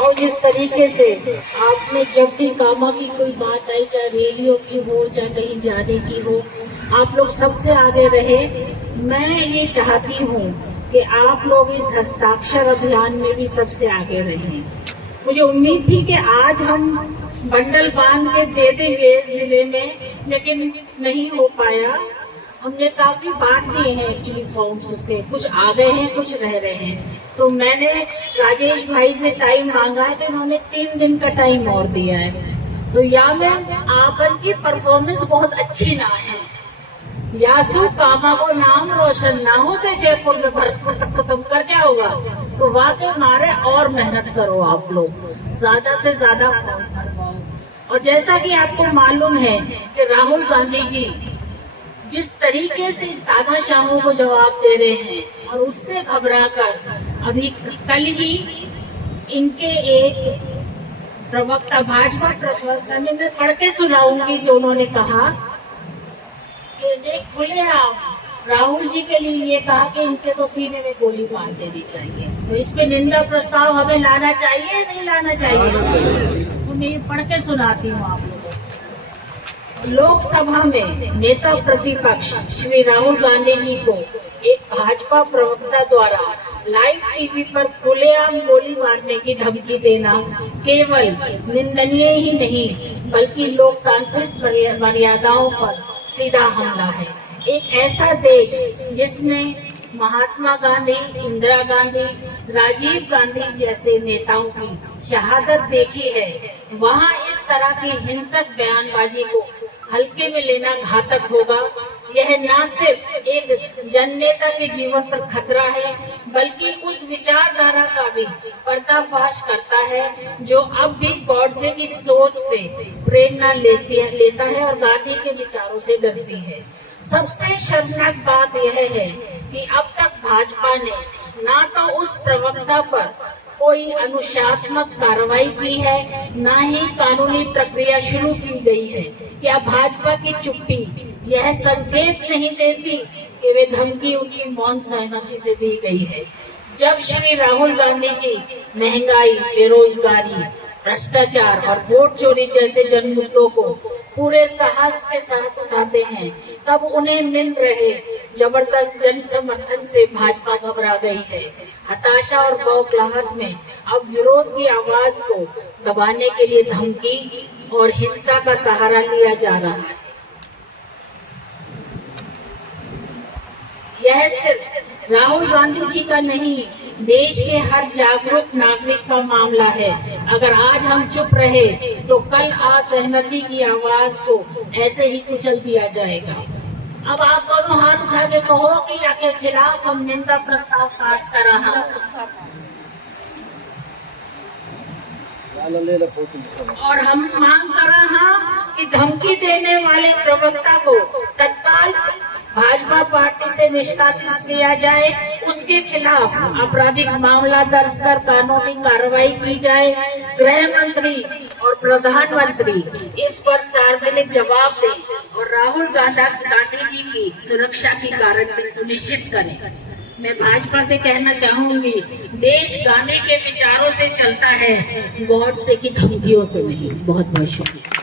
और जिस तरीके से आपने जब भी कामा की कोई बात आई, चाहे रेडियो की हो चाहे कहीं जाने की हो, आप लोग सबसे आगे रहे। मैं ये चाहती हूँ कि आप लोग इस हस्ताक्षर अभियान में भी सबसे आगे रहें। मुझे उम्मीद थी कि आज हम बंडल बांध के दे देंगे जिले में, लेकिन नहीं हो पाया। हमने काफी बांट दिए हैं एक्चुअली फॉर्म्स, उसके कुछ आ गए हैं कुछ रह रहे हैं। तो मैंने राजेश भाई से टाइम मांगा है, तो इन्होंने 3 दिन का टाइम और दिया है। तो या मैम आपन की परफॉर्मेंस बहुत अच्छी ना है, यासु कामा को नाम रोशन ना हो से जयपुर में भरतपुर तक तो तुम कर जाओगा। तो वाकई मारे और मेहनत करो, आप लोग ज्यादा से ज्यादा फॉर्म भरवाओ। और जैसा कि आपको मालूम है कि राहुल गांधी जी जिस तरीके से तानाशाहों को जवाब दे रहे हैं, और उससे घबराकर अभी कल ही इनके एक प्रवक्ता, भाजपा प्रवक्ता ने, मैं पढ़ के सुनाऊंगी, जो उन्होंने कहा कि खुलेआम राहुल जी के लिए ये कहा कि इनके तो सीने में गोली मार देनी चाहिए। तो इस पे निंदा प्रस्ताव हमें लाना चाहिए या नहीं लाना चाहिए? तो मैं ये पढ़ के सुनाती हूँ आप लोगों को। लोकसभा में नेता प्रतिपक्ष श्री राहुल गांधी जी को एक भाजपा प्रवक्ता द्वारा लाइव टीवी पर खुलेआम गोली मारने की धमकी देना केवल निंदनीय ही नहीं बल्कि लोकतांत्रिक मर्यादाओं पर सीधा हमला है। एक ऐसा देश जिसने महात्मा गांधी, इंदिरा गांधी, राजीव गांधी जैसे नेताओं की शहादत देखी है, वहां इस तरह की हिंसक बयानबाजी को हल्के में लेना घातक होगा। यह न सिर्फ एक जननेता के जीवन पर खतरा है, बल्कि उस विचारधारा का भी पर्दाफाश करता है जो अब भी गॉडसे की सोच से प्रेरणा लेता है और गांधी के विचारों से डरती है। सबसे शर्मनाक बात यह है कि अब तक भाजपा ने ना तो उस प्रवक्ता पर कोई अनुशासनात्मक कार्रवाई की है, ना ही कानूनी प्रक्रिया शुरू की गई है। क्या भाजपा की चुप्पी यह संकेत नहीं देती कि वे धमकी उनकी मौन सहमति से दी गई है? जब श्री राहुल गांधी जी महंगाई, बेरोजगारी, भ्रष्टाचार और वोट चोरी जैसे जन मुद्दों को पूरे साहस के साथ उठाते हैं, तब उन्हें मिल रहे जबरदस्त जन समर्थन से भाजपा घबरा गई है। हताशा और बौखलाहट में अब विरोध की आवाज को दबाने के लिए धमकी और हिंसा का सहारा लिया जा रहा है। यह सिर्फ राहुल गांधी जी का नहीं, देश के हर जागरूक नागरिक का मामला है। अगर आज हम चुप रहे तो कल असहमति की आवाज को ऐसे ही कुचल दिया जाएगा। अब आप दोनों हाथ उठा के कहो कि के खिलाफ हम निंदा प्रस्ताव पास कर रहा और हम मांग कर रहा कि धमकी देने वाले प्रवक्ता को तत्काल भाजपा पार्टी से निष्कासित किया जाए, उसके खिलाफ आपराधिक मामला दर्ज कर कानूनी कार्रवाई की जाए। गृह मंत्री और प्रधानमंत्री इस पर सार्वजनिक जवाब दें और राहुल गांधी जी की सुरक्षा की गारंटी सुनिश्चित करें। मैं भाजपा से कहना चाहूंगी, देश गांधी के विचारों से चलता है, गॉडसे की धमकियों से नहीं। बहुत बहुत शुक्रिया।